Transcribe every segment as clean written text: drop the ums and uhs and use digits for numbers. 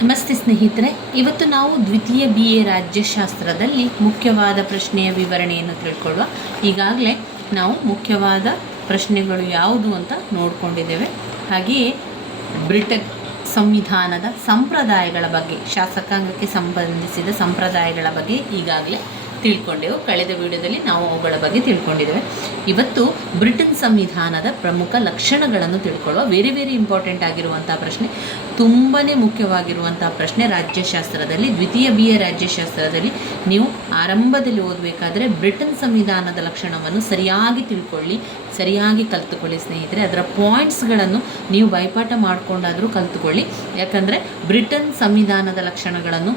ನಮಸ್ತೆ ಸ್ನೇಹಿತರೆ, ಇವತ್ತು ನಾವು ದ್ವಿತೀಯ BA ರಾಜ್ಯಶಾಸ್ತ್ರದಲ್ಲಿ ಮುಖ್ಯವಾದ ಪ್ರಶ್ನೆಯ ವಿವರಣೆಯನ್ನು ತಿಳ್ಕೊಳ್ಳುವ. ಈಗಾಗಲೇ ನಾವು ಮುಖ್ಯವಾದ ಪ್ರಶ್ನೆಗಳು ಯಾವುದು ಅಂತ ನೋಡಿಕೊಂಡಿದ್ದೇವೆ. ಹಾಗೆಯೇ ಬ್ರಿಟನ್ ಸಂವಿಧಾನದ ಸಂಪ್ರದಾಯಗಳ ಬಗ್ಗೆ, ಶಾಸಕಾಂಗಕ್ಕೆ ಸಂಬಂಧಿಸಿದ ಸಂಪ್ರದಾಯಗಳ ಬಗ್ಗೆ ಈಗಾಗಲೇ ತಿಳ್ಕೊಂಡೆವು. ಕಳೆದ ವಿಡಿಯೋದಲ್ಲಿ ನಾವು ಅವುಗಳ ಬಗ್ಗೆ ತಿಳ್ಕೊಂಡಿದ್ದೇವೆ. ಇವತ್ತು ಬ್ರಿಟನ್ ಸಂವಿಧಾನದ ಪ್ರಮುಖ ಲಕ್ಷಣಗಳನ್ನು ತಿಳ್ಕೊಳ್ಳುವ. ವೆರಿ ಇಂಪಾರ್ಟೆಂಟ್ ಆಗಿರುವಂಥ ಪ್ರಶ್ನೆ, ತುಂಬಾ ಮುಖ್ಯವಾಗಿರುವಂಥ ಪ್ರಶ್ನೆ. ರಾಜ್ಯಶಾಸ್ತ್ರದಲ್ಲಿ ದ್ವಿತೀಯ BA ರಾಜ್ಯಶಾಸ್ತ್ರದಲ್ಲಿ ನೀವು ಆರಂಭದಲ್ಲಿ ಓದಬೇಕಾದ್ರೆ ಬ್ರಿಟನ್ ಸಂವಿಧಾನದ ಲಕ್ಷಣವನ್ನು ಸರಿಯಾಗಿ ತಿಳ್ಕೊಳ್ಳಿ, ಸರಿಯಾಗಿ ಕಲಿತುಕೊಳ್ಳಿ ಸ್ನೇಹಿತರೆ. ಅದರ ಪಾಯಿಂಟ್ಸ್ಗಳನ್ನು ನೀವು ಬೈಪಾಠ ಮಾಡಿಕೊಂಡಾದರೂ ಕಲಿತುಕೊಳ್ಳಿ. ಯಾಕಂದರೆ ಬ್ರಿಟನ್ ಸಂವಿಧಾನದ ಲಕ್ಷಣಗಳನ್ನು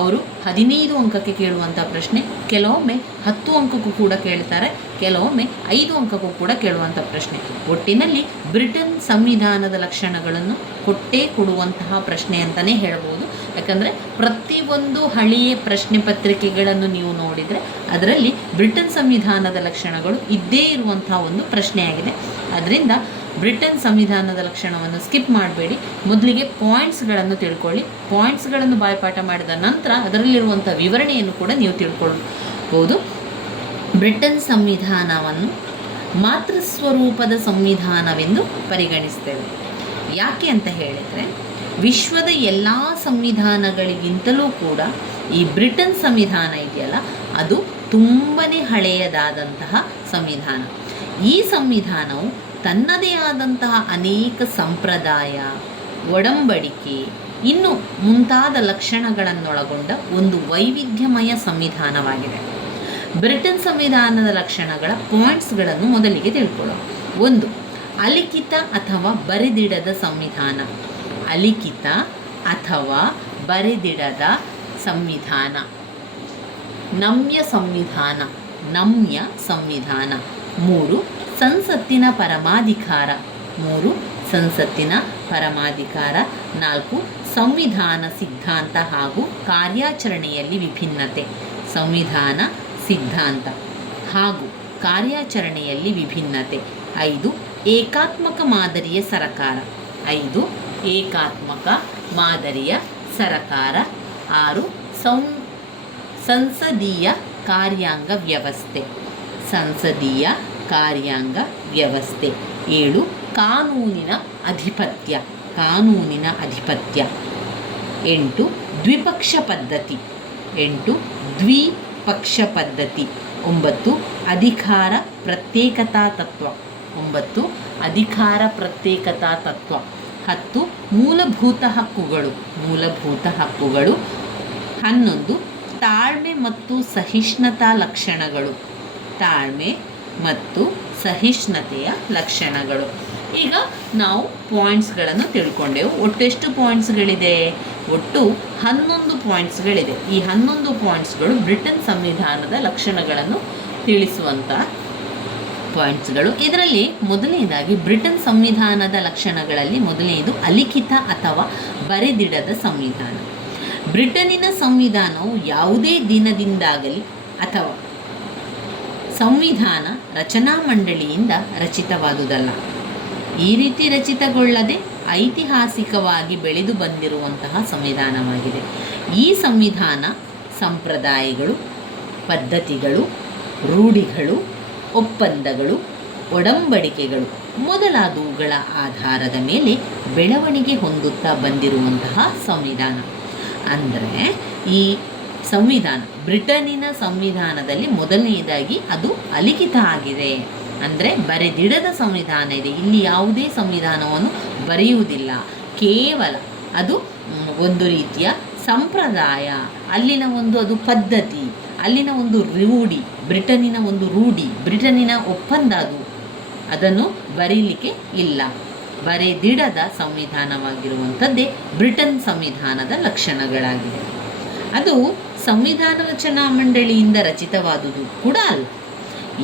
ಅವರು 15 ಅಂಕಕ್ಕೆ ಕೇಳುವಂಥ ಪ್ರಶ್ನೆ, ಕೆಲವೊಮ್ಮೆ 10 ಅಂಕಕ್ಕೂ ಕೂಡ ಕೇಳ್ತಾರೆ, ಕೆಲವೊಮ್ಮೆ 5 ಅಂಕಕ್ಕೂ ಕೂಡ ಕೇಳುವಂಥ ಪ್ರಶ್ನೆ. ಒಟ್ಟಿನಲ್ಲಿ ಬ್ರಿಟನ್ ಸಂವಿಧಾನದ ಲಕ್ಷಣಗಳನ್ನು ಕೊಟ್ಟೇ ಕೊಡುವಂತಹ ಪ್ರಶ್ನೆ ಅಂತಲೇ ಹೇಳ್ಬೋದು. ಯಾಕಂದರೆ ಪ್ರತಿಯೊಂದು ಹಳೆಯ ಪ್ರಶ್ನೆ ಪತ್ರಿಕೆಗಳನ್ನು ನೀವು ನೋಡಿದರೆ ಅದರಲ್ಲಿ ಬ್ರಿಟನ್ ಸಂವಿಧಾನದ ಲಕ್ಷಣಗಳು ಇದ್ದೇ ಇರುವಂಥ ಒಂದು ಪ್ರಶ್ನೆಯಾಗಿದೆ. ಅದರಿಂದ ಬ್ರಿಟನ್ ಸಂವಿಧಾನದ ಲಕ್ಷಣವನ್ನು ಸ್ಕಿಪ್ ಮಾಡಬೇಡಿ. ಮೊದಲಿಗೆ ಪಾಯಿಂಟ್ಸ್ಗಳನ್ನು ತಿಳ್ಕೊಳ್ಳಿ. ಪಾಯಿಂಟ್ಸ್ಗಳನ್ನು ಬಾಯ್ಪಾಠ ಮಾಡಿದ ನಂತರ ಅದರಲ್ಲಿರುವಂಥ ವಿವರಣೆಯನ್ನು ಕೂಡ ನೀವು ತಿಳ್ಕೊಳ್ಬೋದು. ಬ್ರಿಟನ್ ಸಂವಿಧಾನವನ್ನು ಮಾತೃಸ್ವರೂಪದ ಸಂವಿಧಾನವೆಂದು ಪರಿಗಣಿಸ್ತೇವೆ. ಯಾಕೆ ಅಂತ ಹೇಳಿದರೆ, ವಿಶ್ವದ ಎಲ್ಲ ಸಂವಿಧಾನಗಳಿಗಿಂತಲೂ ಕೂಡ ಈ ಬ್ರಿಟನ್ ಸಂವಿಧಾನ ಇದೆಯಲ್ಲ, ಅದು ತುಂಬಾ ಹಳೆಯದಾದಂತಹ ಸಂವಿಧಾನ. ಈ ಸಂವಿಧಾನವು ತನ್ನದೇ ಆದಂತಹ ಅನೇಕ ಸಂಪ್ರದಾಯ, ಒಡಂಬಡಿಕೆ, ಇನ್ನು ಮುಂತಾದ ಲಕ್ಷಣಗಳನ್ನೊಳಗೊಂಡ ಒಂದು ವೈವಿಧ್ಯಮಯ ಸಂವಿಧಾನವಾಗಿದೆ. ಬ್ರಿಟನ್ ಸಂವಿಧಾನದ ಲಕ್ಷಣಗಳ ಪಾಯಿಂಟ್ಸ್ಗಳನ್ನು ಮೊದಲಿಗೆ ತಿಳ್ಕೊಳ್ಳೋಣ. 1. ಅಲಿಖಿತ ಅಥವಾ ಬರೆದಿಡದ ಸಂವಿಧಾನ. ಅಲಿಖಿತ ಅಥವಾ ಬರೆದಿಡದ ಸಂವಿಧಾನ. ನಮ್ಯ ಸಂವಿಧಾನ. 3. ಸಂಸತ್ತಿನ ಪರಮಾಧಿಕಾರ. 4. ಸಂವಿಧಾನ ಸಿದ್ಧಾಂತ ಹಾಗೂ ಕಾರ್ಯಾಚರಣೆಯಲ್ಲಿ ವಿಭಿನ್ನತೆ. ಸಂವಿಧಾನ ಸಿದ್ಧಾಂತ ಹಾಗೂ ಕಾರ್ಯಾಚರಣೆಯಲ್ಲಿ ವಿಭಿನ್ನತೆ. 5. ಏಕಾತ್ಮಕ ಮಾದರಿಯ ಸರಕಾರ. 6. ಸಂಸದೀಯ ಕಾರ್ಯಾಂಗ ವ್ಯವಸ್ಥೆ. 7. ಕಾನೂನಿನ ಅಧಿಪತ್ಯ. 8. ದ್ವಿಪಕ್ಷ ಪದ್ಧತಿ. 9. ಅಧಿಕಾರ ಪ್ರತ್ಯೇಕತಾ ತತ್ವ. 10. ಮೂಲಭೂತ ಹಕ್ಕುಗಳು. 11. ತಾಳ್ಮೆ ಮತ್ತು ಸಹಿಷ್ಣುತಾ ಲಕ್ಷಣಗಳು. ಸಹಿಷ್ಣುತೆಯ ಲಕ್ಷಣಗಳು. ಈಗ ನಾವು ಪಾಯಿಂಟ್ಸ್ಗಳನ್ನು ತಿಳ್ಕೊಂಡೆವು. ಒಟ್ಟು ಎಷ್ಟು ಪಾಯಿಂಟ್ಸ್ಗಳಿದೆ? ಒಟ್ಟು 11 ಪಾಯಿಂಟ್ಸ್ಗಳಿದೆ. ಈ 11 ಪಾಯಿಂಟ್ಸ್ಗಳು ಬ್ರಿಟನ್ ಸಂವಿಧಾನದ ಲಕ್ಷಣಗಳನ್ನು ತಿಳಿಸುವಂಥ ಪಾಯಿಂಟ್ಸ್ಗಳು. ಇದರಲ್ಲಿ ಮೊದಲನೇದಾಗಿ ಬ್ರಿಟನ್ ಸಂವಿಧಾನದ ಲಕ್ಷಣಗಳಲ್ಲಿ ಮೊದಲನೆಯದು ಅಲಿಖಿತ ಅಥವಾ ಬರೆದಿಡದ ಸಂವಿಧಾನ. ಬ್ರಿಟನ್ನಿನ ಸಂವಿಧಾನವು ಯಾವುದೇ ದಿನದಿಂದಾಗಲಿ ಅಥವಾ ಸಂವಿಧಾನ ರಚನಾ ಮಂಡಳಿಯಿಂದ ರಚಿತವಾದುದಲ್ಲ. ಈ ರೀತಿ ರಚಿತಗೊಳ್ಳದೆ ಐತಿಹಾಸಿಕವಾಗಿ ಬೆಳೆದು ಬಂದಿರುವಂತಹ ಸಂವಿಧಾನವಾಗಿದೆ. ಈ ಸಂವಿಧಾನ ಸಂಪ್ರದಾಯಗಳು, ಪದ್ಧತಿಗಳು, ರೂಢಿಗಳು, ಒಪ್ಪಂದಗಳು, ಒಡಂಬಡಿಕೆಗಳು ಮೊದಲಾದವುಗಳ ಆಧಾರದ ಮೇಲೆ ಬೆಳವಣಿಗೆ ಹೊಂದುತ್ತಾ ಬಂದಿರುವಂತಹ ಸಂವಿಧಾನ. ಅಂದರೆ ಈ ಸಂವಿಧಾನ, ಬ್ರಿಟನ್ನಿನ ಸಂವಿಧಾನದಲ್ಲಿ ಮೊದಲನೆಯದಾಗಿ ಅದು ಅಲಿಖಿತ ಆಗಿದೆ. ಅಂದರೆ ಬರೆದಿಡದ ಸಂವಿಧಾನ ಇದೆ. ಇಲ್ಲಿ ಯಾವುದೇ ಸಂವಿಧಾನವನ್ನು ಬರೆಯುವುದಿಲ್ಲ, ಕೇವಲ ಅದು ಒಂದು ರೀತಿಯ ಸಂಪ್ರದಾಯ, ಅಲ್ಲಿನ ಅದು ಪದ್ಧತಿ, ಅಲ್ಲಿನ ರೂಢಿ, ಬ್ರಿಟನ್ನಿನ ರೂಢಿ, ಬ್ರಿಟನ್ನಿನ ಒಪ್ಪಂದ, ಅದನ್ನು ಬರೀಲಿಕ್ಕೆ ಇಲ್ಲ. ಬರೆದಿಡದ ಸಂವಿಧಾನವಾಗಿರುವಂಥದ್ದೇ ಬ್ರಿಟನ್ ಸಂವಿಧಾನದ ಲಕ್ಷಣಗಳಾಗಿದೆ. ಅದು ಸಂವಿಧಾನ ರಚನಾ ಮಂಡಳಿಯಿಂದ ರಚಿತವಾದುದು ಕೂಡ ಅಲ್ಲ.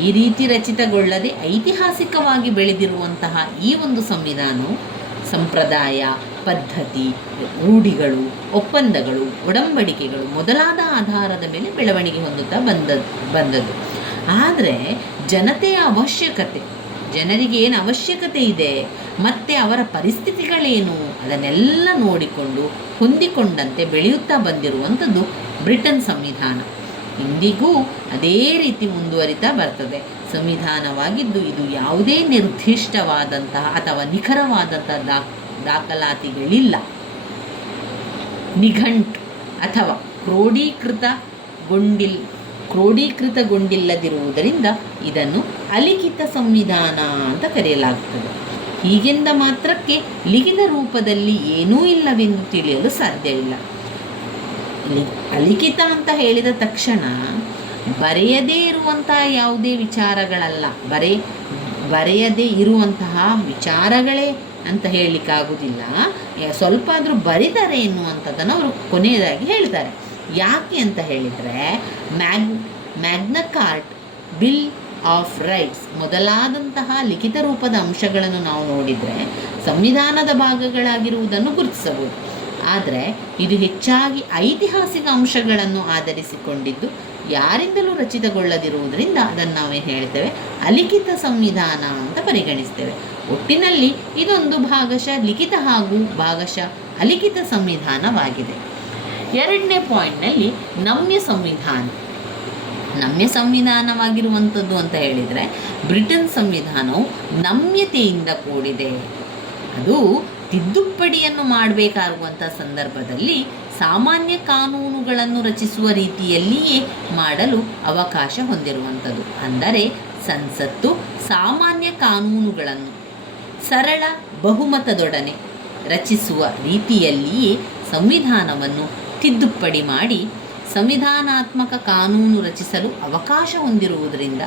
ಈ ರೀತಿ ರಚಿತಗೊಳ್ಳದೆ ಐತಿಹಾಸಿಕವಾಗಿ ಬೆಳೆದಿರುವಂತಹ ಈ ಒಂದು ಸಂವಿಧಾನವು ಸಂಪ್ರದಾಯ, ಪದ್ಧತಿ, ರೂಢಿಗಳು, ಒಪ್ಪಂದಗಳು, ಒಡಂಬಡಿಕೆಗಳು ಮೊದಲಾದ ಆಧಾರದ ಮೇಲೆ ಬೆಳವಣಿಗೆ ಹೊಂದುತ್ತಾ ಬಂದದ್ದು. ಆದರೆ ಜನರಿಗೆ ಏನು ಅವಶ್ಯಕತೆ ಇದೆ, ಮತ್ತು ಅವರ ಪರಿಸ್ಥಿತಿಗಳೇನು, ಅದನ್ನೆಲ್ಲ ನೋಡಿಕೊಂಡು ಹೊಂದಿಕೊಂಡಂತೆ ಬೆಳೆಯುತ್ತಾ ಬಂದಿರುವಂಥದ್ದು ಬ್ರಿಟನ್ ಸಂವಿಧಾನ. ಇಂದಿಗೂ ಅದೇ ರೀತಿ ಮುಂದುವರಿತಾ ಬರ್ತದೆ. ಸಂವಿಧಾನವಾಗಿದ್ದು ಇದು ಯಾವುದೇ ನಿರ್ದಿಷ್ಟವಾದಂತಹ ಅಥವಾ ನಿಖರವಾದಂತಹ ದಾಖಲಾತಿಗಳಿಲ್ಲ. ನಿಘಂಟು ಅಥವಾ ಕ್ರೋಢೀಕೃತಗೊಂಡಿಲ್ಲದಿರುವುದರಿಂದ ಇದನ್ನು ಅಲಿಖಿತ ಸಂವಿಧಾನ ಅಂತ ಕರೆಯಲಾಗುತ್ತದೆ. ಹೀಗೆಂದ ಮಾತ್ರಕ್ಕೆ ಲಿಖಿತ ರೂಪದಲ್ಲಿ ಏನೂ ಇಲ್ಲವೆಂದು ತಿಳಿಯಲು ಸಾಧ್ಯವಿಲ್ಲ. ಅಲಿಖಿತ ಅಂತ ಹೇಳಿದ ತಕ್ಷಣ ಬರೆಯದೇ ಇರುವಂತಹ ಯಾವುದೇ ವಿಚಾರಗಳಲ್ಲ, ಬರೆಯದೇ ಇರುವಂತಹ ವಿಚಾರಗಳೇ ಅಂತ ಹೇಳಲಿಕ್ಕಾಗುವುದಿಲ್ಲ. ಸ್ವಲ್ಪ ಆದರೂ ಬರೀತಾರೆ ಎನ್ನುವಂಥದ್ದನ್ನು ಅವರು ಕೊನೆಯದಾಗಿ ಹೇಳ್ತಾರೆ. ಯಾಕೆ ಅಂತ ಹೇಳಿದರೆ Magna Carta, bill of rights ಮೊದಲಾದಂತಹ ಲಿಖಿತ ರೂಪದ ಅಂಶಗಳನ್ನು ನಾವು ನೋಡಿದರೆ ಸಂವಿಧಾನದ ಭಾಗಗಳಾಗಿರುವುದನ್ನು ಗುರುತಿಸಬಹುದು. ಆದರೆ ಇದು ಹೆಚ್ಚಾಗಿ ಐತಿಹಾಸಿಕ ಅಂಶಗಳನ್ನು ಆಧರಿಸಿಕೊಂಡಿದ್ದು ಯಾರಿಂದಲೂ ರಚಿತಗೊಳ್ಳದಿರುವುದರಿಂದ ಅದನ್ನು ನಾವೇನು ಹೇಳ್ತೇವೆ, ಅಲಿಖಿತ ಸಂವಿಧಾನ ಅಂತ ಪರಿಗಣಿಸ್ತೇವೆ. ಒಟ್ಟಿನಲ್ಲಿ ಇದೊಂದು ಭಾಗಶಃ ಲಿಖಿತ ಹಾಗೂ ಭಾಗಶಃ ಅಲಿಖಿತ ಸಂವಿಧಾನವಾಗಿದೆ. ಎರಡನೇ ಪಾಯಿಂಟ್ನಲ್ಲಿ ನಮ್ಯ ಸಂವಿಧಾನವಾಗಿರುವಂಥದ್ದು ಅಂತ ಹೇಳಿದರೆ ಬ್ರಿಟನ್ ಸಂವಿಧಾನವು ನಮ್ಯತೆಯಿಂದ ಕೂಡಿದೆ. ಅದು ತಿದ್ದುಪಡಿಯನ್ನು ಮಾಡಬೇಕಾಗುವಂಥ ಸಂದರ್ಭದಲ್ಲಿ ಸಾಮಾನ್ಯ ಕಾನೂನುಗಳನ್ನು ರಚಿಸುವ ರೀತಿಯಲ್ಲಿಯೇ ಮಾಡಲು ಅವಕಾಶ ಹೊಂದಿರುವಂಥದ್ದು. ಅಂದರೆ ಸಂಸತ್ತು ಸಾಮಾನ್ಯ ಕಾನೂನುಗಳನ್ನು ಸರಳ ಬಹುಮತದೊಡನೆ ರಚಿಸುವ ರೀತಿಯಲ್ಲಿಯೇ ಸಂವಿಧಾನವನ್ನು ತಿದ್ದುಪಡಿ ಮಾಡಿ ಸಂವಿಧಾನಾತ್ಮಕ ಕಾನೂನು ರಚಿಸಲು ಅವಕಾಶ ಹೊಂದಿರುವುದರಿಂದ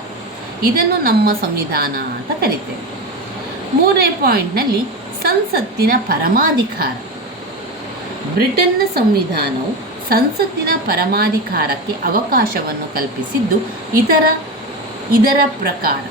ಇದನ್ನು ನಮ್ಮ ಸಂವಿಧಾನ ಅಂತ ಕರೀತೇವೆ. ಮೂರನೇ ಪಾಯಿಂಟ್ನಲ್ಲಿ ಸಂಸತ್ತಿನ ಪರಮಾಧಿಕಾರ. ಬ್ರಿಟನ್ನ ಸಂವಿಧಾನವು ಸಂಸತ್ತಿನ ಪರಮಾಧಿಕಾರಕ್ಕೆ ಅವಕಾಶವನ್ನು ಕಲ್ಪಿಸಿದ್ದು ಇದರ ಪ್ರಕಾರ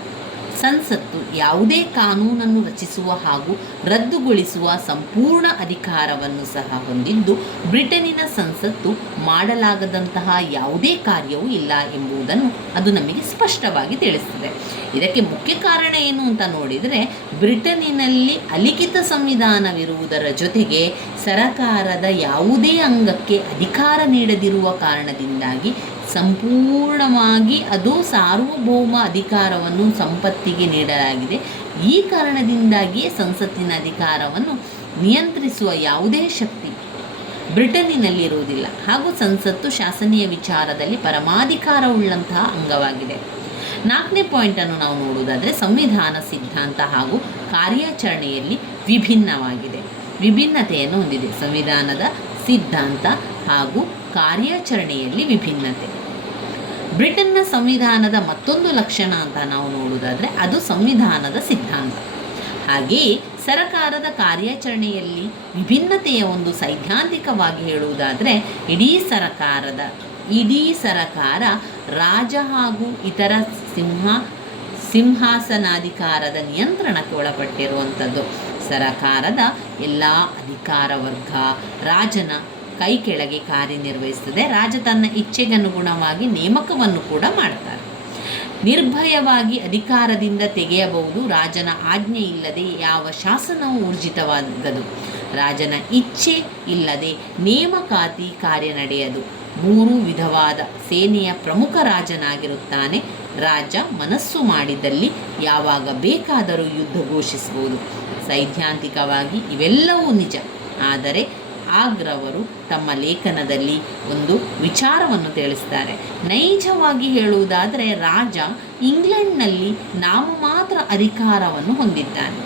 ಸಂಸತ್ತು ಯಾವುದೇ ಕಾನೂನನ್ನು ರಚಿಸುವ ಹಾಗೂ ರದ್ದುಗೊಳಿಸುವ ಸಂಪೂರ್ಣ ಅಧಿಕಾರವನ್ನು ಸಹ ಹೊಂದಿದ್ದು ಬ್ರಿಟನ್ನಿನ ಸಂಸತ್ತು ಮಾಡಲಾಗದಂತಹ ಯಾವುದೇ ಕಾರ್ಯವೂ ಇಲ್ಲ ಎಂಬುದನ್ನು ಅದು ನಮಗೆ ಸ್ಪಷ್ಟವಾಗಿ ತಿಳಿಸುತ್ತದೆ. ಇದಕ್ಕೆ ಮುಖ್ಯ ಕಾರಣ ಏನು ಅಂತ ನೋಡಿದರೆ ಬ್ರಿಟನ್ನಿನಲ್ಲಿ ಅಲಿಖಿತ ಸಂವಿಧಾನವಿರುವುದರ ಜೊತೆಗೆ ಸರಕಾರದ ಯಾವುದೇ ಅಂಗಕ್ಕೆ ಅಧಿಕಾರ ನೀಡದಿರುವ ಕಾರಣದಿಂದಾಗಿ ಸಂಪೂರ್ಣವಾಗಿ ಅದು ಸಾರ್ವಭೌಮ ಅಧಿಕಾರವನ್ನು ಸಂಪತ್ತಿಗೆ ನೀಡಲಾಗಿದೆ. ಈ ಕಾರಣದಿಂದಾಗಿಯೇ ಸಂಸತ್ತಿನ ಅಧಿಕಾರವನ್ನು ನಿಯಂತ್ರಿಸುವ ಯಾವುದೇ ಶಕ್ತಿ ಬ್ರಿಟನ್ನಿನಲ್ಲಿರುವುದಿಲ್ಲ ಹಾಗೂ ಸಂಸತ್ತು ಶಾಸನೀಯ ವಿಚಾರದಲ್ಲಿ ಪರಮಾಧಿಕಾರವುಳ್ಳಂತಹ ಅಂಗವಾಗಿದೆ. ನಾಲ್ಕನೇ ಪಾಯಿಂಟನ್ನು ನಾವು ನೋಡುವುದಾದರೆ ಸಂವಿಧಾನ ಸಿದ್ಧಾಂತ ಹಾಗೂ ಕಾರ್ಯಾಚರಣೆಯಲ್ಲಿ ವಿಭಿನ್ನತೆಯನ್ನು ಹೊಂದಿದೆ. ಸಂವಿಧಾನದ ಸಿದ್ಧಾಂತ ಹಾಗೂ ಕಾರ್ಯಾಚರಣೆಯಲ್ಲಿ ವಿಭಿನ್ನತೆ. ಬ್ರಿಟನ್ನ ಸಂವಿಧಾನದ ಮತ್ತೊಂದು ಲಕ್ಷಣ ಅಂತ ನಾವು ನೋಡುವುದಾದರೆ ಅದು ಸಂವಿಧಾನದ ಸಿದ್ಧಾಂತ. ಹಾಗೆಯೇ ಸರಕಾರದ ಕಾರ್ಯಾಚರಣೆಯಲ್ಲಿ ವಿಭಿನ್ನತೆಯ ಒಂದು ಸೈದ್ಧಾಂತಿಕವಾಗಿ ಹೇಳುವುದಾದರೆ ಇಡೀ ಸರಕಾರ ರಾಜ ಹಾಗೂ ಇತರ ಸಿಂಹಾಸನಾಧಿಕಾರದ ನಿಯಂತ್ರಣಕ್ಕೆ ಒಳಪಟ್ಟಿರುವಂಥದ್ದು. ಸರಕಾರದ ಎಲ್ಲ ಅಧಿಕಾರ ವರ್ಗ ರಾಜನ ಕೈ ಕೆಳಗೆ ಕಾರ್ಯನಿರ್ವಹಿಸುತ್ತದೆ. ರಾಜ ತನ್ನ ಇಚ್ಛೆಗನುಗುಣವಾಗಿ ನೇಮಕವನ್ನು ಕೂಡ ಮಾಡ್ತಾರೆ. ನಿರ್ಭಯವಾಗಿ ಅಧಿಕಾರದಿಂದ ತೆಗೆಯಬಹುದು. ರಾಜನ ಆಜ್ಞೆ ಇಲ್ಲದೆ ಯಾವ ಶಾಸನವೂ ಊರ್ಜಿತವಾಗದು. ರಾಜನ ಇಚ್ಛೆ ಇಲ್ಲದೆ ನೇಮಕಾತಿ ಕಾರ್ಯ ನಡೆಯದು. 3 ವಿಧವಾದ ಸೇನೆಯ ಪ್ರಮುಖ ರಾಜನಾಗಿರುತ್ತಾನೆ. ರಾಜ ಮನಸ್ಸು ಮಾಡಿದಲ್ಲಿ ಯಾವಾಗ ಬೇಕಾದರೂ ಯುದ್ಧ ಘೋಷಿಸಬಹುದು. ಸೈದ್ಧಾಂತಿಕವಾಗಿ ಇವೆಲ್ಲವೂ ನಿಜ. ಆದರೆ ಆಗ್ರವರು ತಮ್ಮ ಲೇಖನದಲ್ಲಿ ಒಂದು ವಿಚಾರವನ್ನು ತಿಳಿಸ್ತಾರೆ. ನೈಜವಾಗಿ ಹೇಳುವುದಾದರೆ ರಾಜ ಇಂಗ್ಲೆಂಡ್ನಲ್ಲಿ ನಾಮಮಾತ್ರ ಅಧಿಕಾರವನ್ನು ಹೊಂದಿದ್ದಾನೆ.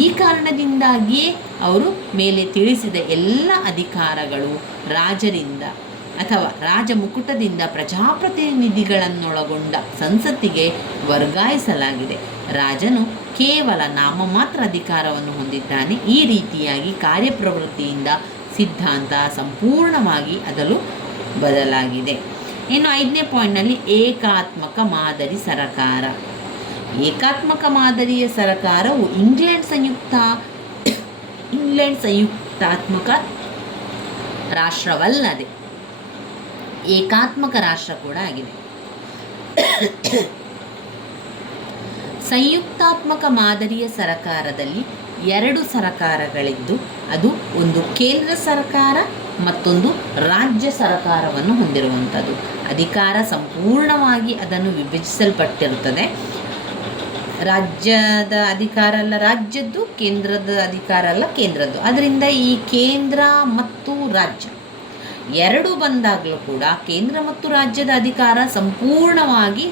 ಈ ಕಾರಣದಿಂದಾಗಿಯೇ ಅವರು ಮೇಲೆ ತಿಳಿಸಿದ ಎಲ್ಲ ಅಧಿಕಾರಗಳು ರಾಜರಿಂದ ಅಥವಾ ರಾಜ ಮುಕುಟದಿಂದ ಪ್ರಜಾಪ್ರತಿನಿಧಿಗಳನ್ನೊಳಗೊಂಡ ಸಂಸತ್ತಿಗೆ ವರ್ಗಾಯಿಸಲಾಗಿದೆ. ರಾಜನು ಕೇವಲ ನಾಮಮಾತ್ರ ಅಧಿಕಾರವನ್ನು ಹೊಂದಿದ್ದಾನೆ. ಈ ರೀತಿಯಾಗಿ ಕಾರ್ಯಪ್ರವೃತ್ತಿಯಿಂದ ಸಿದ್ಧಾಂತ ಸಂಪೂರ್ಣವಾಗಿ ಅದಲು ಬದಲಾಗಿದೆ. ಇನ್ನು 5ನೇ ಪಾಯಿಂಟ್ನಲ್ಲಿ ಏಕಾತ್ಮಕ ಮಾದರಿ ಸರಕಾರ. ಏಕಾತ್ಮಕ ಮಾದರಿಯ ಸರಕಾರವು ಇಂಗ್ಲೆಂಡ್ ಸಂಯುಕ್ತಾತ್ಮಕ ರಾಷ್ಟ್ರವಲ್ಲದೆ ಏಕಾತ್ಮಕ ರಾಷ್ಟ್ರ ಕೂಡ ಆಗಿದೆ. ಸಂಯುಕ್ತಾತ್ಮಕ ಮಾದರಿಯ ಸರಕಾರದಲ್ಲಿ ಎರಡು ಸರಕಾರಗಳಿದ್ದು ಅದು ಒಂದು ಕೇಂದ್ರ ಸರ್ಕಾರ ಮತ್ತೊಂದು ರಾಜ್ಯ ಸರ್ಕಾರವನ್ನು ಹೊಂದಿರುವಂಥದ್ದು. ಅಧಿಕಾರ ಸಂಪೂರ್ಣವಾಗಿ ಅದನ್ನು ವಿಭಜಿಸಲ್ಪಟ್ಟಿರುತ್ತದೆ. ರಾಜ್ಯದ ಅಧಿಕಾರ ಅಲ್ಲ ರಾಜ್ಯದ್ದು, ಕೇಂದ್ರದ ಅಧಿಕಾರ ಅಲ್ಲ ಕೇಂದ್ರದ್ದು. ಅದರಿಂದ ಈ ಕೇಂದ್ರ ಮತ್ತು ರಾಜ್ಯ ಎರಡು ಬಂದಾಗಲೂ ಕೂಡ ಕೇಂದ್ರ ಮತ್ತು ರಾಜ್ಯದ ಅಧಿಕಾರ ಸಂಪೂರ್ಣವಾಗಿ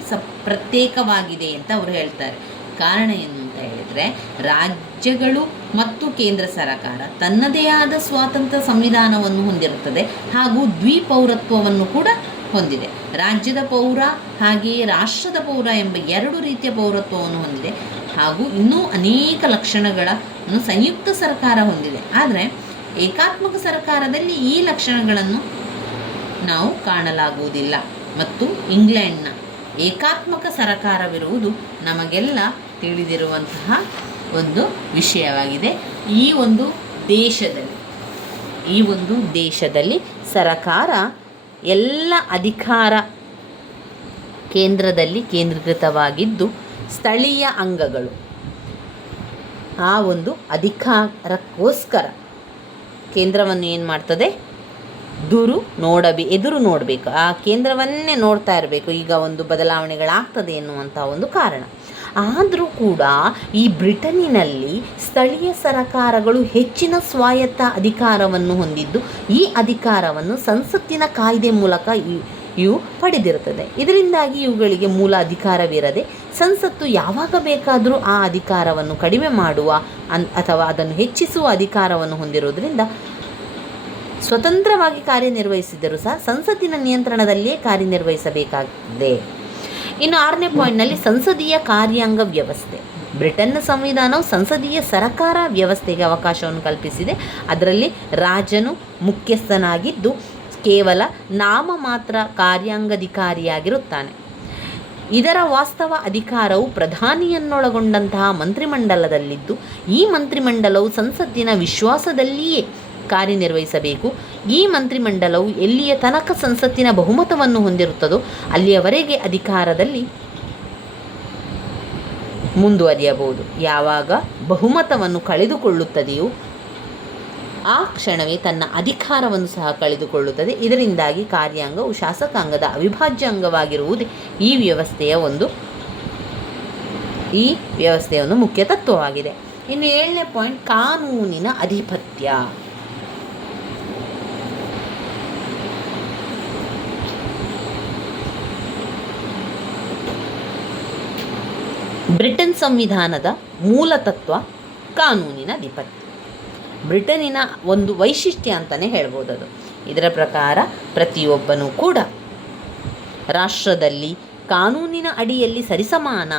ಪ್ರತ್ಯೇಕವಾಗಿದೆ ಅಂತ ಅವರು ಹೇಳ್ತಾರೆ. ಕಾರಣ ಏನು ಅಂತ ಹೇಳಿದರೆ, ರಾಜ್ಯಗಳು ಮತ್ತು ಕೇಂದ್ರ ಸರ್ಕಾರ ತನ್ನದೇ ಆದ ಸ್ವಾತಂತ್ರ್ಯ ಸಂವಿಧಾನವನ್ನು ಹೊಂದಿರುತ್ತದೆ ಹಾಗೂ ದ್ವಿಪೌರತ್ವವನ್ನು ಕೂಡ ಹೊಂದಿದೆ. ರಾಜ್ಯದ ಪೌರ ಹಾಗೆಯೇ ರಾಷ್ಟ್ರದ ಪೌರ ಎಂಬ ಎರಡು ರೀತಿಯ ಪೌರತ್ವವನ್ನು ಹೊಂದಿದೆ ಹಾಗೂ ಇನ್ನೂ ಅನೇಕ ಲಕ್ಷಣಗಳನ್ನು ಸಂಯುಕ್ತ ಸರ್ಕಾರ ಹೊಂದಿದೆ. ಆದರೆ ಏಕಾತ್ಮಕ ಸರ್ಕಾರದಲ್ಲಿ ಈ ಲಕ್ಷಣಗಳನ್ನು ನಾವು ಕಾಣಲಾಗುವುದಿಲ್ಲ. ಮತ್ತು ಇಂಗ್ಲೆಂಡ್ನ ಏಕಾತ್ಮಕ ಸರ್ಕಾರವಿರುವುದು ನಮಗೆಲ್ಲ ತಿಳಿದಿರುವಂತಹ ಒಂದು ವಿಷಯವಾಗಿದೆ. ಈ ಒಂದು ದೇಶದಲ್ಲಿ ಸರ್ಕಾರ ಎಲ್ಲ ಅಧಿಕಾರ ಕೇಂದ್ರದಲ್ಲಿ ಕೇಂದ್ರೀಕೃತವಾಗಿದ್ದು, ಸ್ಥಳೀಯ ಅಂಗಗಳು ಆ ಒಂದು ಅಧಿಕಾರಕ್ಕೋಸ್ಕರ ಕೇಂದ್ರವನ್ನು ಏನು ಮಾಡ್ತದೆ, ಎದುರು ನೋಡಬೇಕು, ಆ ಕೇಂದ್ರವನ್ನೇ ನೋಡ್ತಾ ಇರಬೇಕು. ಈಗ ಒಂದು ಬದಲಾವಣೆಗಳಾಗ್ತದೆ ಎನ್ನುವಂಥ ಒಂದು ಕಾರಣ. ಆದರೂ ಕೂಡ ಈ ಬ್ರಿಟನ್ನಿನಲ್ಲಿ ಸ್ಥಳೀಯ ಸರಕಾರಗಳು ಹೆಚ್ಚಿನ ಸ್ವಾಯತ್ತ ಅಧಿಕಾರವನ್ನು ಹೊಂದಿದ್ದು, ಈ ಅಧಿಕಾರವನ್ನು ಸಂಸತ್ತಿನ ಕಾಯ್ದೆ ಮೂಲಕ ಇವು ಪಡೆದಿರುತ್ತದೆ. ಇದರಿಂದಾಗಿ ಇವುಗಳಿಗೆ ಮೂಲ ಅಧಿಕಾರವಿರದೆ ಸಂಸತ್ತು ಯಾವಾಗ ಬೇಕಾದರೂ ಆ ಅಧಿಕಾರವನ್ನು ಕಡಿಮೆ ಮಾಡುವ ಅಥವಾ ಅದನ್ನು ಹೆಚ್ಚಿಸುವ ಅಧಿಕಾರವನ್ನು ಹೊಂದಿರುವುದರಿಂದ ಸ್ವತಂತ್ರವಾಗಿ ಕಾರ್ಯನಿರ್ವಹಿಸಿದರೂ ಸಹ ಸಂಸತ್ತಿನ ನಿಯಂತ್ರಣದಲ್ಲಿಯೇ ಕಾರ್ಯನಿರ್ವಹಿಸಬೇಕಾಗಿದೆ. ಇನ್ನು 6ನೇ ಪಾಯಿಂಟ್ನಲ್ಲಿ ಸಂಸದೀಯ ಕಾರ್ಯಾಂಗ ವ್ಯವಸ್ಥೆ. ಬ್ರಿಟನ್ನ ಸಂವಿಧಾನವು ಸಂಸದೀಯ ಸರಕಾರ ವ್ಯವಸ್ಥೆಗೆ ಅವಕಾಶವನ್ನು ಕಲ್ಪಿಸಿದೆ. ಅದರಲ್ಲಿ ರಾಜನು ಮುಖ್ಯಸ್ಥನಾಗಿದ್ದು ಕೇವಲ ನಾಮ ಮಾತ್ರ ಕಾರ್ಯಾಂಗಾಧಿಕಾರಿಯಾಗಿರುತ್ತಾನೆ. ಇದರ ವಾಸ್ತವ ಅಧಿಕಾರವು ಪ್ರಧಾನಿಯನ್ನೊಳಗೊಂಡಂತಹ ಮಂತ್ರಿಮಂಡಲದಲ್ಲಿದ್ದು, ಈ ಮಂತ್ರಿಮಂಡಲವು ಸಂಸತ್ತಿನ ವಿಶ್ವಾಸದಲ್ಲಿಯೇ ಕಾರ್ಯನಿರ್ವಹಿಸಬೇಕು. ಈ ಮಂತ್ರಿಮಂಡಲವು ಎಲ್ಲಿಯ ತನಕ ಸಂಸತ್ತಿನ ಬಹುಮತವನ್ನು ಹೊಂದಿರುತ್ತದೋ ಅಲ್ಲಿಯವರೆಗೆ ಅಧಿಕಾರದಲ್ಲಿ ಮುಂದುವರಿಯಬಹುದು. ಯಾವಾಗ ಬಹುಮತವನ್ನು ಕಳೆದುಕೊಳ್ಳುತ್ತದೆಯೋ ಆ ಕ್ಷಣವೇ ತನ್ನ ಅಧಿಕಾರವನ್ನು ಸಹ ಕಳೆದುಕೊಳ್ಳುತ್ತದೆ. ಇದರಿಂದಾಗಿ ಕಾರ್ಯಾಂಗವು ಶಾಸಕಾಂಗದ ಅವಿಭಾಜ್ಯ ಅಂಗವಾಗಿರುವುದೇ ಈ ವ್ಯವಸ್ಥೆಯ ಒಂದು ಮುಖ್ಯ ತತ್ವವಾಗಿದೆ. ಇನ್ನು 7ನೇ ಪಾಯಿಂಟ್, ಕಾನೂನಿನ ಅಧಿಪತ್ಯ. ಬ್ರಿಟನ್ ಸಂವಿಧಾನದ ಮೂಲ ತತ್ವ ಕಾನೂನಿನ ಅಧಿಪತ್ಯ. ಬ್ರಿಟನ್ನಿನ ಒಂದು ವೈಶಿಷ್ಟ್ಯ ಅಂತಲೇ ಹೇಳ್ಬೋದು ಅದು. ಇದರ ಪ್ರಕಾರ ಪ್ರತಿಯೊಬ್ಬನೂ ಕೂಡ ರಾಷ್ಟ್ರದಲ್ಲಿ ಕಾನೂನಿನ ಅಡಿಯಲ್ಲಿ ಸರಿಸಮಾನ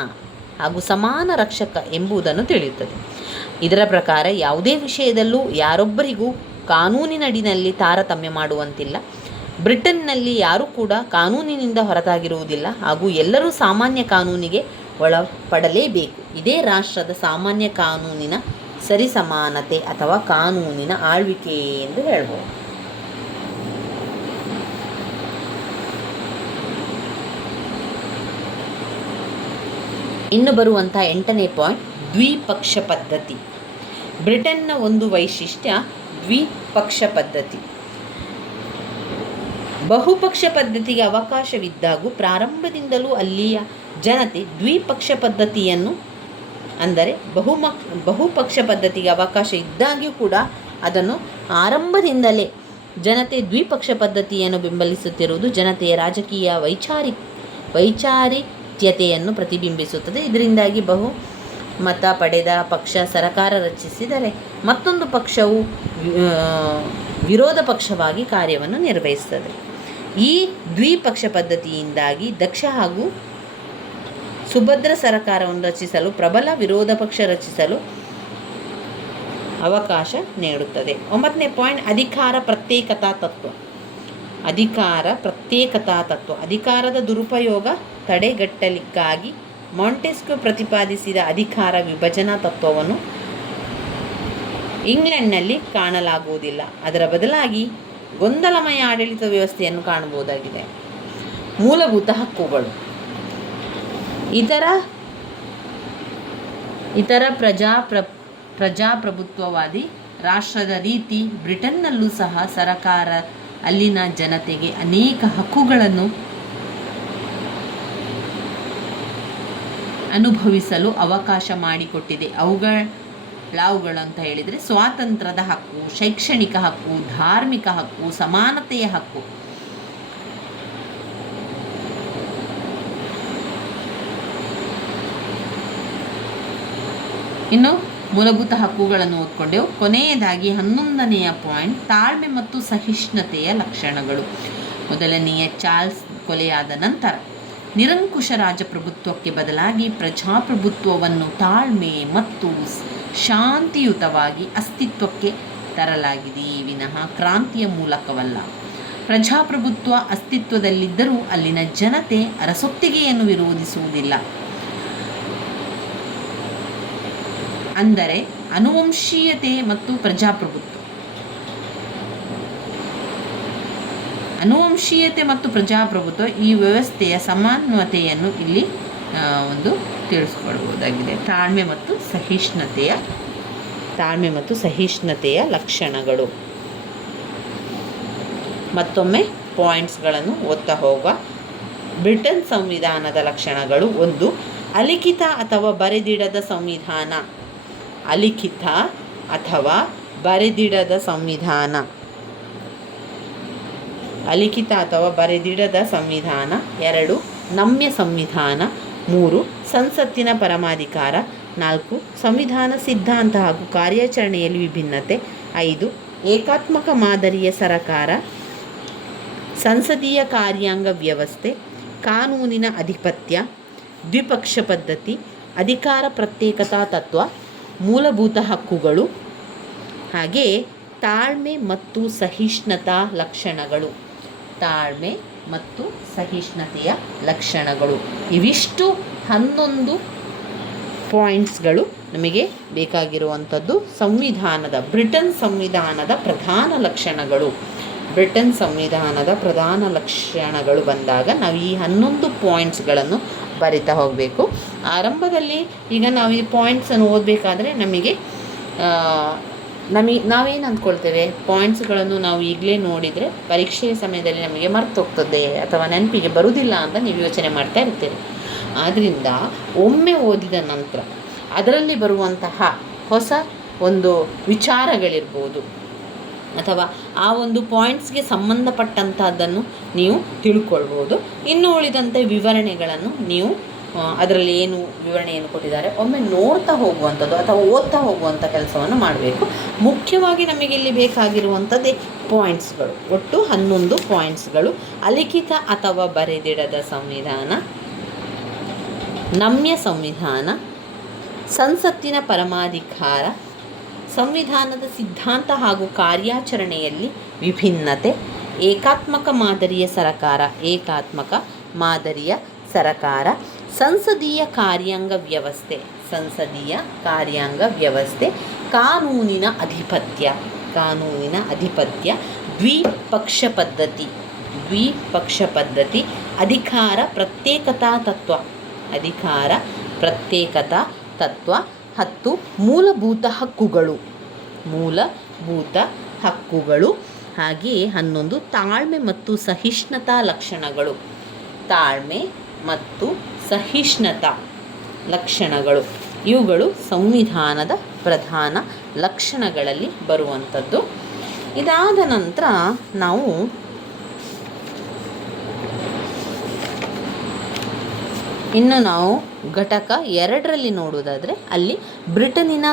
ಹಾಗೂ ಸಮಾನ ರಕ್ಷಕ ಎಂಬುದನ್ನು ತಿಳಿಯುತ್ತದೆ. ಇದರ ಪ್ರಕಾರ ಯಾವುದೇ ವಿಷಯದಲ್ಲೂ ಯಾರೊಬ್ಬರಿಗೂ ಕಾನೂನಿನಡಿನಲ್ಲಿ ತಾರತಮ್ಯ ಮಾಡುವಂತಿಲ್ಲ. ಬ್ರಿಟನ್ನಲ್ಲಿ ಯಾರೂ ಕೂಡ ಕಾನೂನಿನಿಂದ ಹೊರತಾಗಿರುವುದಿಲ್ಲ ಹಾಗೂ ಎಲ್ಲರೂ ಸಾಮಾನ್ಯ ಕಾನೂನಿಗೆ ಒಳಪಡಲೇಬೇಕು. ಇದೇ ರಾಷ್ಟ್ರದ ಸಾಮಾನ್ಯ ಕಾನೂನಿನ ಸರಿಸಮಾನತೆ ಅಥವಾ ಕಾನೂನಿನ ಆಳ್ವಿಕೆ ಎಂದು ಹೇಳ್ಬೋದು. ಇನ್ನು ಬರುವಂಥ 8ನೇ ಪಾಯಿಂಟ್, ದ್ವಿಪಕ್ಷ ಪದ್ಧತಿ. ಬ್ರಿಟನ್ನ ಒಂದು ವೈಶಿಷ್ಟ್ಯ ದ್ವಿಪಕ್ಷ ಪದ್ಧತಿ. ಬಹುಪಕ್ಷ ಪದ್ಧತಿಗೆ ಅವಕಾಶವಿದ್ದಾಗೂ ಪ್ರಾರಂಭದಿಂದಲೂ ಅಲ್ಲಿಯ ಜನತೆ ದ್ವಿಪಕ್ಷ ಪದ್ಧತಿಯನ್ನು, ಅಂದರೆ ಬಹುಪಕ್ಷ ಪದ್ಧತಿಗೆ ಅವಕಾಶ ಇದ್ದಾಗ್ಯೂ ಕೂಡ ಅದನ್ನು ಆರಂಭದಿಂದಲೇ ಜನತೆ ದ್ವಿಪಕ್ಷ ಪದ್ಧತಿಯನ್ನು ಬೆಂಬಲಿಸುತ್ತಿರುವುದು ಜನತೆಯ ರಾಜಕೀಯ ವೈಚಾರಿತ್ಯತೆಯನ್ನು ಪ್ರತಿಬಿಂಬಿಸುತ್ತದೆ. ಇದರಿಂದಾಗಿ ಬಹುಮತ ಪಡೆದ ಪಕ್ಷ ಸರ್ಕಾರ ರಚಿಸಿದರೆ ಮತ್ತೊಂದು ಪಕ್ಷವು ವಿರೋಧ ಪಕ್ಷವಾಗಿ ಕಾರ್ಯವನ್ನು ನಿರ್ವಹಿಸುತ್ತದೆ. ಈ ದ್ವಿಪಕ್ಷ ಪದ್ಧತಿಯಿಂದಾಗಿ ದಕ್ಷ ಹಾಗೂ ಸುಭದ್ರ ಸರ್ಕಾರವನ್ನು ರಚಿಸಲು ಪ್ರಬಲ ವಿರೋಧ ಪಕ್ಷ ರಚಿಸಲು ಅವಕಾಶ ನೀಡುತ್ತದೆ. 9ನೇ ಪಾಯಿಂಟ್, ಅಧಿಕಾರ ಪ್ರತ್ಯೇಕತಾ ತತ್ವ. ಅಧಿಕಾರದ ದುರುಪಯೋಗ ತಡೆಗಟ್ಟಲಿಕ್ಕಾಗಿ ಮಾಂಟೆಸ್ಕ್ಯೂ ಪ್ರತಿಪಾದಿಸಿದ ಅಧಿಕಾರ ವಿಭಜನಾ ತತ್ವವನ್ನು ಇಂಗ್ಲೆಂಡ್ನಲ್ಲಿ ಕಾಣಲಾಗುವುದಿಲ್ಲ. ಅದರ ಬದಲಾಗಿ ಗೊಂದಲಮಯ ಆಡಳಿತ ವ್ಯವಸ್ಥೆಯನ್ನು ಕಾಣಬಹುದಾಗಿದೆ. ಮೂಲಭೂತ ಹಕ್ಕುಗಳು. ಇತರ ಪ್ರಜಾಪ್ರಭುತ್ವವಾದಿ ರಾಷ್ಟ್ರದ ರೀತಿ ಬ್ರಿಟನ್ನಲ್ಲೂ ಸಹ ಸರಕಾರ ಅಲ್ಲಿನ ಜನತೆಗೆ ಅನೇಕ ಹಕ್ಕುಗಳನ್ನು ಅನುಭವಿಸಲು ಅವಕಾಶ ಮಾಡಿಕೊಟ್ಟಿದೆ. ಅವುಗಳು ಅಂತ ಹೇಳಿದರೆ ಸ್ವಾತಂತ್ರ್ಯದ ಹಕ್ಕು, ಶೈಕ್ಷಣಿಕ ಹಕ್ಕು, ಧಾರ್ಮಿಕ ಹಕ್ಕು, ಸಮಾನತೆಯ ಹಕ್ಕು. ಇನ್ನು ಮೂಲಭೂತ ಹಕ್ಕುಗಳನ್ನು ಓದ್ಕೊಂಡೆವು. ಕೊನೆಯದಾಗಿ 11ನೆಯ ಪಾಯಿಂಟ್ ತಾಳ್ಮೆ ಮತ್ತು ಸಹಿಷ್ಣುತೆಯ ಲಕ್ಷಣಗಳು. ಮೊದಲನೆಯ ಚಾರ್ಲ್ಸ್ ಕೊಲೆಯಾದ ನಂತರ ನಿರಂಕುಶ ರಾಜಪ್ರಭುತ್ವಕ್ಕೆ ಬದಲಾಗಿ ಪ್ರಜಾಪ್ರಭುತ್ವವನ್ನು ತಾಳ್ಮೆ ಮತ್ತು ಶಾಂತಿಯುತವಾಗಿ ಅಸ್ತಿತ್ವಕ್ಕೆ ತರಲಾಗಿದೆಯೇ ವಿನಃ ಕ್ರಾಂತಿಯ ಮೂಲಕವಲ್ಲ. ಪ್ರಜಾಪ್ರಭುತ್ವ ಅಸ್ತಿತ್ವದಲ್ಲಿದ್ದರೂ ಅಲ್ಲಿನ ಜನತೆ ಅರಸೊತ್ತಿಗೆಯನ್ನು ವಿರೋಧಿಸುವುದಿಲ್ಲ. ಅಂದರೆ ಅನುವಂಶೀಯತೆ ಮತ್ತು ಪ್ರಜಾಪ್ರಭುತ್ವ ಈ ವ್ಯವಸ್ಥೆಯ ಸಮನ್ವಯತೆಯನ್ನು ಇಲ್ಲಿ ತಿಳಿಸ್ಕೊಳ್ಬಹುದಾಗಿದೆ. ತಾಳ್ಮೆ ಮತ್ತು ಸಹಿಷ್ಣುತೆಯ ಲಕ್ಷಣಗಳು. ಮತ್ತೊಮ್ಮೆ ಪಾಯಿಂಟ್ಸ್ಗಳನ್ನು ಓದ್ತಾ ಹೋಗುವ. ಬ್ರಿಟನ್ ಸಂವಿಧಾನದ ಲಕ್ಷಣಗಳು. 1. ಅಲಿಖಿತ ಅಥವಾ ಬರೆದಿಡದ ಸಂವಿಧಾನ. ಅಲಿಖಿತ ಅಥವಾ ಬರೆದಿಡದ ಸಂವಿಧಾನ. 2. ನಮ್ಯ ಸಂವಿಧಾನ. 3. ಸಂಸತ್ತಿನ ಪರಮಾಧಿಕಾರ. 4. ಸಂವಿಧಾನ ಸಿದ್ಧಾಂತ ಹಾಗೂ ಕಾರ್ಯಾಚರಣೆಯಲ್ಲಿ ವಿಭಿನ್ನತೆ. 5. ಏಕಾತ್ಮಕ ಮಾದರಿಯ ಸರಕಾರ, ಸಂಸದೀಯ ಕಾರ್ಯಾಂಗ ವ್ಯವಸ್ಥೆ, ಕಾನೂನಿನ ಅಧಿಪತ್ಯ, ದ್ವಿಪಕ್ಷ ಪದ್ಧತಿ, ಅಧಿಕಾರ ಪ್ರತ್ಯೇಕತಾ ತತ್ವ, ಮೂಲಭೂತ ಹಕ್ಕುಗಳು, ಹಾಗೆ ತಾಳ್ಮೆ ಮತ್ತು ಸಹಿಷ್ಣುತಾ ಲಕ್ಷಣಗಳು. ತಾಳ್ಮೆ ಮತ್ತು ಸಹಿಷ್ಣುತೆಯ ಲಕ್ಷಣಗಳು. ಇವಿಷ್ಟು 11 ಪಾಯಿಂಟ್ಸ್ಗಳು ನಮಗೆ ಬೇಕಾಗಿರುವಂಥದ್ದು ಬ್ರಿಟನ್ ಸಂವಿಧಾನದ ಪ್ರಧಾನ ಲಕ್ಷಣಗಳು. ಬ್ರಿಟನ್ ಸಂವಿಧಾನದ ಪ್ರಧಾನ ಲಕ್ಷಣಗಳು ಬಂದಾಗ ನಾವು ಈ 11 ಪಾಯಿಂಟ್ಸ್ಗಳನ್ನು ಬರಿತಾ ಹೋಗಬೇಕು. ಆರಂಭದಲ್ಲಿ ಈಗ ನಾವು ಈ ಪಾಯಿಂಟ್ಸನ್ನು ಓದಬೇಕಾದ್ರೆ ನಾವೇನು ಅಂದ್ಕೊಳ್ತೇವೆ, ಪಾಯಿಂಟ್ಸ್ಗಳನ್ನು ನಾವು ಈಗಲೇ ನೋಡಿದರೆ ಪರೀಕ್ಷೆಯ ಸಮಯದಲ್ಲಿ ನಮಗೆ ಮರ್ತೋಗ್ತದೆ ಅಥವಾ ನೆನಪಿಗೆ ಬರುವುದಿಲ್ಲ ಅಂತ ನೀವು ಯೋಚನೆ ಮಾಡ್ತಾ ಇರ್ತೀರಿ. ಆದ್ದರಿಂದ ಒಮ್ಮೆ ಓದಿದ ನಂತರ ಅದರಲ್ಲಿ ಬರುವಂತಹ ಹೊಸ ಒಂದು ವಿಚಾರಗಳಿರ್ಬೋದು ಅಥವಾ ಆ ಒಂದು ಪಾಯಿಂಟ್ಸ್ಗೆ ಸಂಬಂಧಪಟ್ಟಂಥದ್ದನ್ನು ನೀವು ತಿಳ್ಕೊಳ್ಬೋದು. ಇನ್ನು ಉಳಿದಂತೆ ವಿವರಣೆಗಳನ್ನು ನೀವು ಅದರಲ್ಲಿ ಏನು ವಿವರಣೆಯನ್ನು ಕೊಟ್ಟಿದ್ದಾರೆ ಒಮ್ಮೆ ನೋಡ್ತಾ ಹೋಗುವಂಥದ್ದು ಅಥವಾ ಓದ್ತಾ ಹೋಗುವಂಥ ಕೆಲಸವನ್ನು ಮಾಡಬೇಕು. ಮುಖ್ಯವಾಗಿ ನಮಗೆ ಇಲ್ಲಿ ಬೇಕಾಗಿರುವಂಥದ್ದೇ ಪಾಯಿಂಟ್ಸ್ಗಳು. ಒಟ್ಟು 11 ಪಾಯಿಂಟ್ಸ್ಗಳು. ಅಲಿಖಿತ ಅಥವಾ ಬರೆದಿಡದ ಸಂವಿಧಾನ, ನಮ್ಯ ಸಂವಿಧಾನ, ಸಂಸತ್ತಿನ ಪರಮಾಧಿಕಾರ, ಸಂವಿಧಾನದ ಸಿದ್ಧಾಂತ ಹಾಗೂ ಕಾರ್ಯಾಚರಣೆಯಲ್ಲಿ ವಿಭಿನ್ನತೆ, ಏಕಾತ್ಮಕ ಮಾದರಿಯ ಸರಕಾರ, ಸಂಸದೀಯ ಕಾರ್ಯಾಂಗ ವ್ಯವಸ್ಥೆ, ಕಾನೂನಿನ ಅಧಿಪತ್ಯ, ದ್ವಿಪಕ್ಷ ಪದ್ಧತಿ, ಅಧಿಕಾರ ಪ್ರತ್ಯೇಕತಾ ತತ್ವ, 10 ಮೂಲಭೂತ ಹಕ್ಕುಗಳು, ಹಾಗೆಯೇ 11 ತಾಳ್ಮೆ ಮತ್ತು ಸಹಿಷ್ಣುತಾ ಲಕ್ಷಣಗಳು. ಇವುಗಳು ಸಂವಿಧಾನದ ಪ್ರಧಾನ ಲಕ್ಷಣಗಳಲ್ಲಿ ಬರುವಂಥದ್ದು. ಇದಾದ ನಂತರ ನಾವು ಘಟಕ 2ರಲ್ಲಿ ನೋಡುವುದಾದರೆ ಅಲ್ಲಿ ಬ್ರಿಟನ್ನಿನ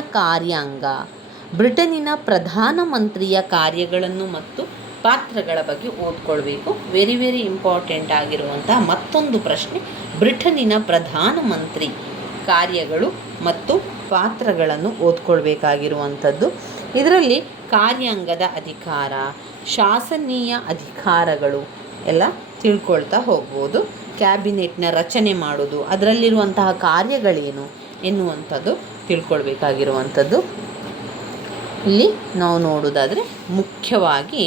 ಪ್ರಧಾನಮಂತ್ರಿಯ ಕಾರ್ಯಗಳನ್ನು ಮತ್ತು ಪಾತ್ರಗಳ ಬಗ್ಗೆ ಓದ್ಕೊಳ್ಬೇಕು. ವೆರಿ ವೆರಿ ಇಂಪಾರ್ಟೆಂಟ್ ಆಗಿರುವಂತಹ ಮತ್ತೊಂದು ಪ್ರಶ್ನೆ, ಬ್ರಿಟನ್ನಿನ ಪ್ರಧಾನಮಂತ್ರಿ ಕಾರ್ಯಗಳು ಮತ್ತು ಪಾತ್ರಗಳನ್ನು ಓದ್ಕೊಳ್ಬೇಕಾಗಿರುವಂಥದ್ದು. ಇದರಲ್ಲಿ ಕಾರ್ಯಾಂಗದ ಅಧಿಕಾರ, ಶಾಸನೀಯ ಅಧಿಕಾರಗಳು ಎಲ್ಲ ತಿಳ್ಕೊಳ್ತಾ ಹೋಗ್ಬೋದು. ಕ್ಯಾಬಿನೆಟ್ನ ರಚನೆ ಮಾಡೋದು, ಅದರಲ್ಲಿರುವಂತಹ ಕಾರ್ಯಗಳೇನು ಎನ್ನುವಂಥದ್ದು ತಿಳ್ಕೊಳ್ಬೇಕಾಗಿರುವಂಥದ್ದು. ಇಲ್ಲಿ ನಾವು ನೋಡೋದಾದರೆ ಮುಖ್ಯವಾಗಿ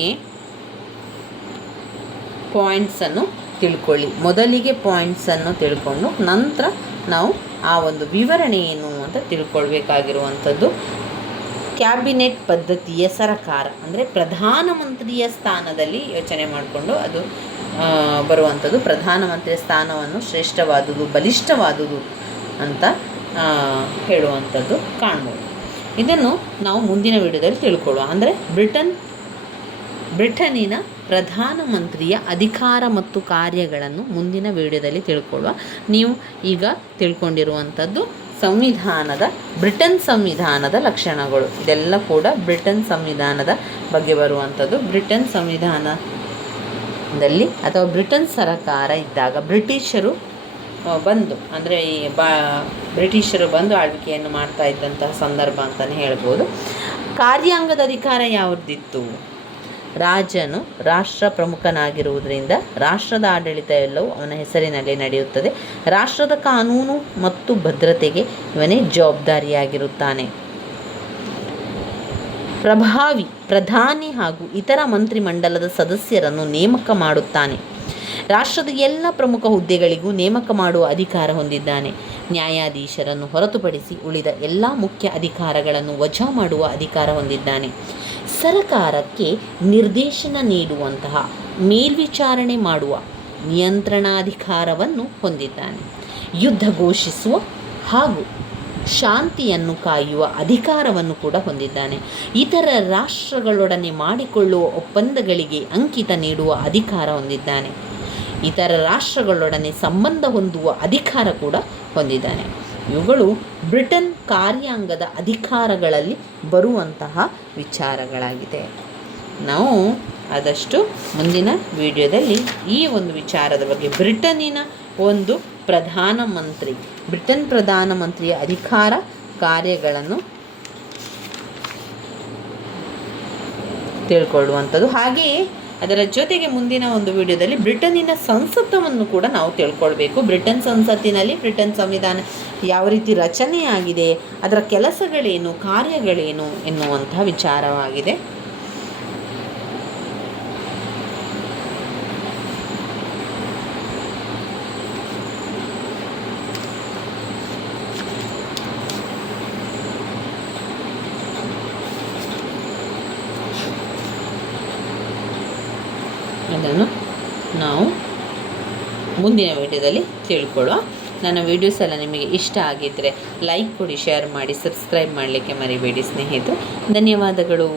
ಪಾಯಿಂಟ್ಸನ್ನು ತಿಳ್ಕೊಳ್ಳಿ. ಮೊದಲಿಗೆ ಪಾಯಿಂಟ್ಸನ್ನು ತಿಳ್ಕೊಂಡು ನಂತರ ನಾವು ಆ ಒಂದು ವಿವರಣೆ ಏನು ಅಂತ ತಿಳ್ಕೊಳ್ಬೇಕಾಗಿರುವಂಥದ್ದು. ಕ್ಯಾಬಿನೆಟ್ ಪದ್ಧತಿಯ ಸರಕಾರ, ಅಂದರೆ ಪ್ರಧಾನಮಂತ್ರಿಯ ಸ್ಥಾನದಲ್ಲಿ ಯೋಚನೆ ಮಾಡಿಕೊಂಡು ಅದು ಬರುವಂಥದ್ದು. ಪ್ರಧಾನಮಂತ್ರಿಯ ಸ್ಥಾನವನ್ನು ಶ್ರೇಷ್ಠವಾದುದು, ಬಲಿಷ್ಠವಾದುದು ಅಂತ ಹೇಳುವಂಥದ್ದು ಕಾಣ್ಬೋದು. ಇದನ್ನು ನಾವು ಮುಂದಿನ ವಿಡಿಯೋದಲ್ಲಿ ತಿಳ್ಕೊಳ್ಳುವ. ಅಂದರೆ ಬ್ರಿಟನ್ನಿನ ಪ್ರಧಾನಮಂತ್ರಿಯ ಅಧಿಕಾರ ಮತ್ತು ಕಾರ್ಯಗಳನ್ನು ಮುಂದಿನ ವಿಡಿಯೋದಲ್ಲಿ ತಿಳ್ಕೊಳ್ಳುವ. ನೀವು ಈಗ ತಿಳ್ಕೊಂಡಿರುವಂಥದ್ದು ಬ್ರಿಟನ್ ಸಂವಿಧಾನದ ಲಕ್ಷಣಗಳು. ಇದೆಲ್ಲ ಕೂಡ ಬ್ರಿಟನ್ ಸಂವಿಧಾನದ ಬಗ್ಗೆ ಬರುವಂಥದ್ದು. ಬ್ರಿಟನ್ ಸಂವಿಧಾನದಲ್ಲಿ ಅಥವಾ ಬ್ರಿಟನ್ ಸರಕಾರ ಇದ್ದಾಗ ಬ್ರಿಟಿಷರು ಬಂದು, ಅಂದರೆ ಬ್ರಿಟಿಷರು ಬಂದು ಆಳ್ವಿಕೆಯನ್ನು ಮಾಡ್ತಾ ಇದ್ದಂತಹ ಸಂದರ್ಭ ಅಂತಲೇ ಹೇಳ್ಬೋದು. ಕಾರ್ಯಾಂಗದ ಅಧಿಕಾರ ಯಾವುದಿತ್ತು? ರಾಜನು ರಾಷ್ಟ್ರ ಪ್ರಮುಖನಾಗಿರುವುದರಿಂದ ರಾಷ್ಟ್ರದ ಆಡಳಿತ ಎಲ್ಲವೂ ಅವನ ಹೆಸರಿನಲ್ಲಿ ನಡೆಯುತ್ತದೆ. ರಾಷ್ಟ್ರದ ಕಾನೂನು ಮತ್ತು ಭದ್ರತೆಗೆ ಇವನೇ ಜವಾಬ್ದಾರಿಯಾಗಿರುತ್ತಾನೆ. ಪ್ರಧಾನಿ ಹಾಗೂ ಇತರ ಮಂತ್ರಿಮಂಡಲದ ಸದಸ್ಯರನ್ನು ನೇಮಕ ಮಾಡುತ್ತಾನೆ. ರಾಷ್ಟ್ರದ ಎಲ್ಲ ಪ್ರಮುಖ ಹುದ್ದೆಗಳಿಗೂ ನೇಮಕ ಮಾಡುವ ಅಧಿಕಾರ ಹೊಂದಿದ್ದಾನೆ. ನ್ಯಾಯಾಧೀಶರನ್ನು ಹೊರತುಪಡಿಸಿ ಉಳಿದ ಎಲ್ಲ ಮುಖ್ಯ ಅಧಿಕಾರಗಳನ್ನು ವಜಾ ಮಾಡುವ ಅಧಿಕಾರ ಹೊಂದಿದ್ದಾನೆ. ಸರಕಾರಕ್ಕೆ ನಿರ್ದೇಶನ ನೀಡುವಂತಹ, ಮೇಲ್ವಿಚಾರಣೆ ಮಾಡುವ ನಿಯಂತ್ರಣಾಧಿಕಾರವನ್ನು ಹೊಂದಿದ್ದಾನೆ. ಯುದ್ಧ ಘೋಷಿಸುವ ಹಾಗೂ ಶಾಂತಿಯನ್ನು ಕಾಯುವ ಅಧಿಕಾರವನ್ನು ಕೂಡ ಹೊಂದಿದ್ದಾನೆ. ಇತರ ರಾಷ್ಟ್ರಗಳೊಡನೆ ಮಾಡಿಕೊಳ್ಳುವ ಒಪ್ಪಂದಗಳಿಗೆ ಅಂಕಿತ ನೀಡುವ ಅಧಿಕಾರ ಹೊಂದಿದ್ದಾನೆ. ಇತರ ರಾಷ್ಟ್ರಗಳೊಡನೆ ಸಂಬಂಧ ಹೊಂದುವ ಅಧಿಕಾರ ಕೂಡ ಹೊಂದಿದ್ದಾನೆ. ಇವುಗಳು ಬ್ರಿಟನ್ ಕಾರ್ಯಾಂಗದ ಅಧಿಕಾರಗಳಲ್ಲಿ ಬರುವಂತಹ ವಿಚಾರಗಳಾಗಿದೆ. ನಾವು ಆದಷ್ಟು ಮುಂದಿನ ವಿಡಿಯೋದಲ್ಲಿ ಈ ಒಂದು ವಿಚಾರದ ಬಗ್ಗೆ ಬ್ರಿಟನ್ನಿನ ಒಂದು ಬ್ರಿಟನ್ ಪ್ರಧಾನಮಂತ್ರಿಯ ಅಧಿಕಾರ ಕಾರ್ಯಗಳನ್ನು ತಿಳ್ಕೊಳ್ಳುವಂಥದ್ದು. ಹಾಗೆಯೇ ಅದರ ಜೊತೆಗೆ ಮುಂದಿನ ಒಂದು ವಿಡಿಯೋದಲ್ಲಿ ಬ್ರಿಟನ್ನಿನ ಸಂಸತ್ತನ್ನು ಕೂಡ ನಾವು ತಿಳ್ಕೊಳ್ಬೇಕು. ಬ್ರಿಟನ್ ಸಂಸತ್ತಿನಲ್ಲಿ ಬ್ರಿಟನ್ ಸಂವಿಧಾನ ಯಾವ ರೀತಿ ರಚನೆಯಾಗಿದೆ, ಅದರ ಕೆಲಸಗಳೇನು, ಕಾರ್ಯಗಳೇನು ಎನ್ನುವಂತಹ ವಿಚಾರವಾಗಿದೆ. ಅದನ್ನು ನಾವು ಮುಂದಿನ ವಿಡಿಯೋದಲ್ಲಿ ತಿಳ್ಕೊಳ್ಳುವ. ನನ್ನ ವೀಡಿಯೋಸ್ ಎಲ್ಲ ನಿಮಗೆ ಇಷ್ಟ ಆಗಿದ್ದರೆ ಲೈಕ್ ಕೊಡಿ, ಶೇರ್ ಮಾಡಿ, ಸಬ್ಸ್ಕ್ರೈಬ್ ಮಾಡಲಿಕ್ಕೆ ಮರಿಬೇಡಿ ಸ್ನೇಹಿತರೆ. ಧನ್ಯವಾದಗಳು.